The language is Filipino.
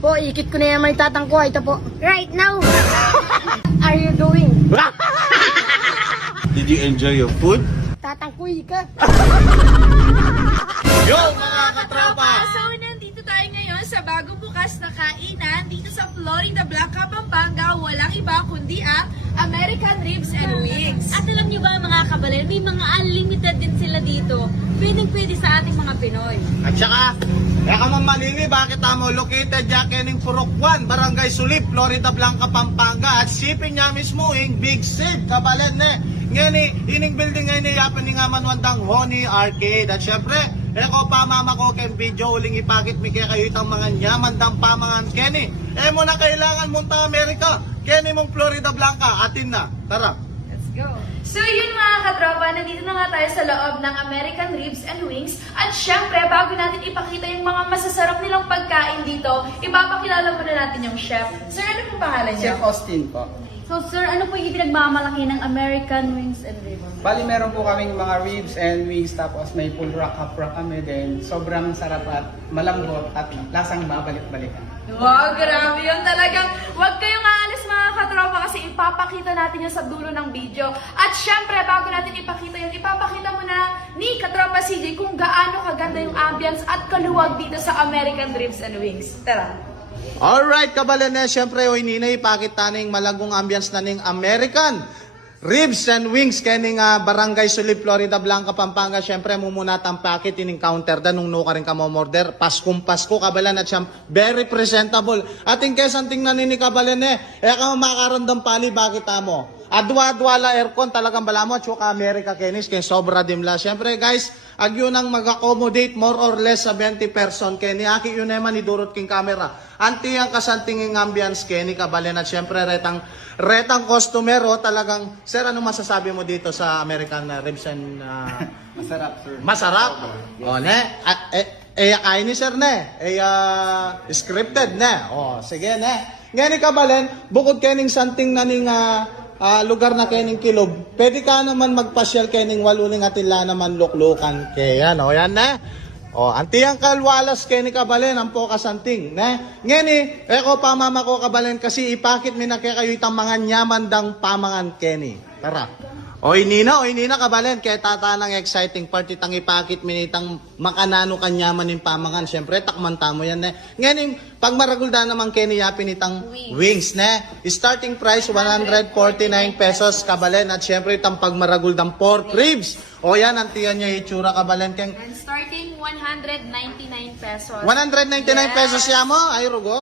Po, ikit ko na yan may tatang ko. Ito po. Right now. Are you doing? Did you enjoy your food? Tatangkuy ka. Yo, mga katropa! So, nandito tayo ngayon sa bagong bukas na kainan dito sa Florida Blanca, Pampanga. Walang iba kundi ang American Ribs and Wings. At alam niyo ba mga kabalen, may mga unlimited din sila dito. Pwede sa ating mga Pinoy. At saka, kaya ka mamalini, bakit amo located ya kening Purok 1, Barangay Sulip, Florida Blanca, Pampanga. At shipping niya mismo ing Big Sig, kabalen Ngani, ining building ngayon yapan ni nga manwandang Honey Arcade. At syempre, eko pa mama ko ken video uling ipakit mi kaya kayo itang mga nyamandang pamangan Kenny. Mo na kailangan muntang Amerika. Kenny mong Florida Blanca, atin na. Tara. Let's go! So yun mga katropa, nandito na nga tayo sa loob ng American Ribs and Wings. At syempre, bago natin ipakita yung mga masasarap nilang pagkain dito, ipapakilala muna natin yung chef. Sir, ano pong pangalan niyo? Chef Austin po. So sir, ano po yung pinagmamalaki ng American Wings and Ribs? Bali meron po kaming mga ribs and wings tapos may full rock, half rock kami din. Sobrang sarap at malambot at lasang babalik-balikan. Wow, grabe yun talagang. Huwag kayong aalis mga katropa kasi ipapakita natin yun sa dulo ng video. At syempre, bago natin ipakita yun, ipapakita mo na ni katropa CJ kung gaano kaganda yung ambience at kaluwag dito sa American Ribs and Wings. Tara! Alright, kabalen syempre oy ninay ipakit taning malagong ambience na ning American Ribs and Wings kening Barangay Sulip, Florida Blanca, Pampanga. Syempre mumuna tang packet ining counter da nung no ka rin ka mo order. Paskong Pasko kabalan at siyam very presentable. Ating kesan tingnan ni kabalen ka makarandam pali bakit amo. Adwa-adwa la aircon talagang bala mo chuka America kenis kay sobra dimla. Syempre guys, agyo nang mag-accommodate more or less sa 20 person keni aki yun naman idurot king camera. Anti ang kasantinging ambience keni kabalen at syempre retang customer talagang sir ano masasabi mo dito sa American Ribs and Masarap sir. masarap. O ne kain ni sir scripted sige ngani kabalen bukod kening santing naning lugar na kening kilob, pwede ka naman magpasyal kening waluling atila naman luklukan kaya yan antiyang kalwalas kening kabalen ang po kasanting ngeni eko pa mama ko kabalen kasi ipakit mi na kayo itang mga nyamandang pamangan keni tara. Oy nina kabalen kay tata ng exciting part itang ipakit minitang makanano kanyaman ning pamangan. Syempre takman tamo yan Ngayon pag maragulda naman keni yapin itang wings Starting price 149 pesos kabalen at syempre itang pag maraguldang pork ribs. O yan antiyan niya itsura kabalen keng And starting 199 pesos. 199 pesos ya mo ay rugo.